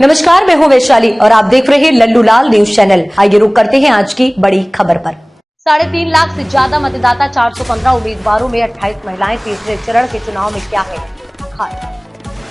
नमस्कार, मैं हूं वैशाली और आप देख रहे हैं लल्लू लाल न्यूज चैनल। आइए रुक करते हैं आज की बड़ी खबर पर। 3.5 लाख से ज्यादा मतदाता, 415 उम्मीदवारों में 28 महिलाएं। तीसरे चरण के चुनाव में क्या है खास?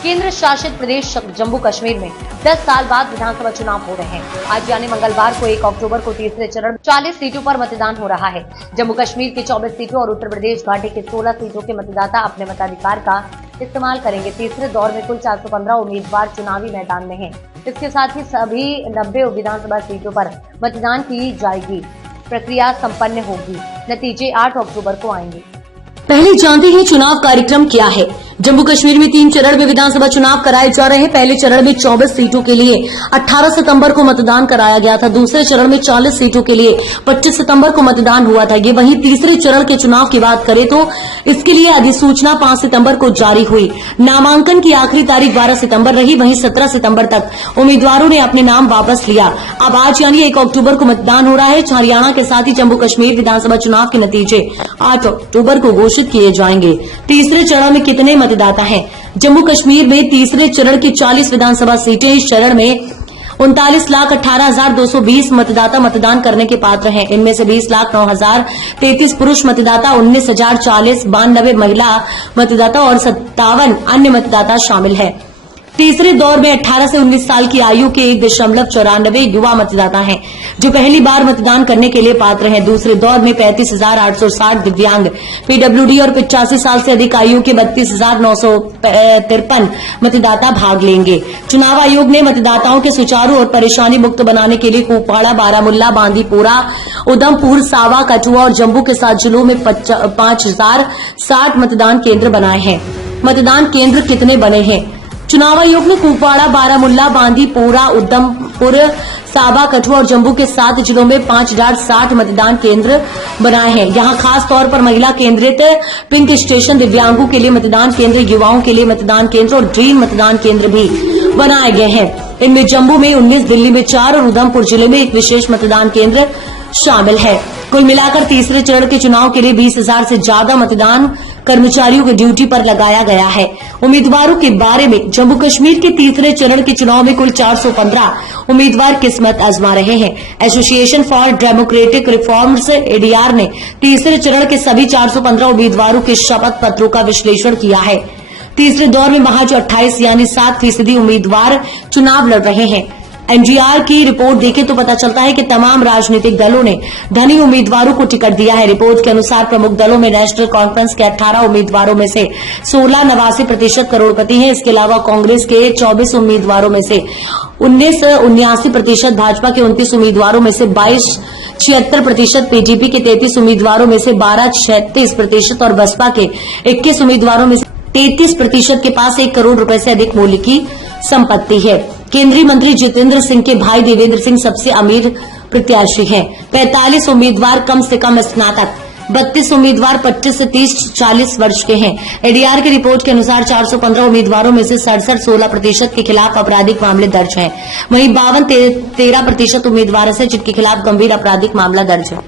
केंद्र शासित प्रदेश जम्मू कश्मीर में 10 साल बाद विधानसभा चुनाव हो रहे हैं। आज यानी मंगलवार को 1 अक्टूबर को तीसरे चरण में 40 सीटों पर मतदान हो रहा है। जम्मू कश्मीर की 24 सीटों और उत्तर प्रदेश घाटी के 16 सीटों के मतदाता अपने मताधिकार का इस्तेमाल करेंगे। तीसरे दौर में कुल 415 उम्मीदवार चुनावी मैदान में हैं। इसके साथ ही सभी 90 विधानसभा सीटों पर मतदान की जाएगी। प्रक्रिया संपन्न होगी। नतीजे 8 अक्टूबर को आएंगे। पहले जानते हैं चुनाव कार्यक्रम क्या है। जम्मू कश्मीर में 3 चरण में विधानसभा चुनाव कराए जा रहे हैं। पहले चरण में 24 सीटों के लिए 18 सितंबर को मतदान कराया गया था। दूसरे चरण में 40 सीटों के लिए 25 सितंबर को मतदान हुआ था। ये वहीं तीसरे चरण के चुनाव की बात करें तो इसके लिए अधिसूचना 5 सितंबर को जारी हुई। नामांकन की आखिरी तारीख 12 सितंबर रही। वहीं 17 सितंबर तक उम्मीदवारों ने अपने नाम वापस लिया। अब आज यानी 1 अक्टूबर को मतदान हो रहा है। हरियाणा के साथ ही जम्मू कश्मीर विधानसभा चुनाव के नतीजे 8 अक्टूबर को घोषित किए जाएंगे। तीसरे चरण में कितने मतदाता हैं? जम्मू कश्मीर में तीसरे चरण की 40 विधानसभा सीटें। इस चरण में 39,18,220 मतदाता मतदान करने के पात्र हैं। इनमें से 20,09,033 पुरुष मतदाता, 19,040 92 महिला मतदाता और 57 अन्य मतदाता शामिल है। तीसरे दौर में 18 से 19 साल की आयु के 1.94 युवा मतदाता हैं जो पहली बार मतदान करने के लिए पात्र हैं। दूसरे दौर में 35,860 दिव्यांग, पीडब्ल्यूडी और 85 साल से अधिक आयु के 32,953 मतदाता भाग लेंगे। चुनाव आयोग ने मतदाताओं के सुचारू और परेशानी मुक्त बनाने के लिए कुपवाड़ा, बारामुल्ला, बांदीपोरा, उधमपुर, सावा, कठुआ और जम्मू के 7 जिलों में 5,060 मतदान केंद्र बनाए हैं। मतदान केंद्र कितने बने हैं? चुनाव आयोग ने कुपवाड़ा, बारामुल्ला, बांदीपोरा, उधमपुर, साबा, कठुआ और जम्मू के 7 जिलों में 5,060 मतदान केंद्र बनाए हैं। यहां खास तौर पर महिला केंद्रित पिंक स्टेशन, दिव्यांगों के लिए मतदान केंद्र, युवाओं के लिए मतदान केंद्र और ग्रीन मतदान केंद्र भी बनाए गए हैं। इनमें जम्मू में 19, दिल्ली में 4 और उधमपुर जिले में 1 विशेष मतदान केंद्र शामिल है। कुल मिलाकर तीसरे चरण के चुनाव के लिए 20,000 से ज्यादा मतदान कर्मचारियों को ड्यूटी पर लगाया गया है। उम्मीदवारों के बारे में जम्मू कश्मीर के तीसरे चरण के चुनाव में कुल 415 उम्मीदवार किस्मत आजमा रहे हैं। Association for democratic reforms ADR ने तीसरे चरण के सभी 415 उम्मीदवारों के शपथ पत्रों का विश्लेषण किया है। तीसरे दौर में महज 28 यानी 7% उम्मीदवार चुनाव लड़ रहे हैं। एनडीआर की रिपोर्ट देखें तो पता चलता है कि तमाम राजनीतिक दलों ने धनी उम्मीदवारों को टिकट दिया है। रिपोर्ट के अनुसार प्रमुख दलों में नेशनल कॉन्फ्रेंस के 18 उम्मीदवारों में से 16 89% करोड़पति हैं। इसके अलावा कांग्रेस के 24 उम्मीदवारों में से 19 79%, भाजपा के 29 उम्मीदवारों में से 22 76%, पीडीपी के 33 उम्मीदवारों में से 12 36% और बसपा के 21 उम्मीदवारों में से 33% के पास 1 करोड़ रुपए से अधिक मूल्य की संपत्ति है। केंद्रीय मंत्री जितेंद्र सिंह के भाई देवेंद्र सिंह सबसे अमीर प्रत्याशी हैं। 45 उम्मीदवार कम से कम स्नातक, 32 उम्मीदवार 25 से 30-40 वर्ष के हैं। एडीआर की रिपोर्ट के अनुसार 415 उम्मीदवारों में से 67-16% के खिलाफ आपराधिक मामले दर्ज हैं। वहीं 52-13% उम्मीदवार ऐसे जिनके खिलाफ गंभीर आपराधिक मामला दर्ज है।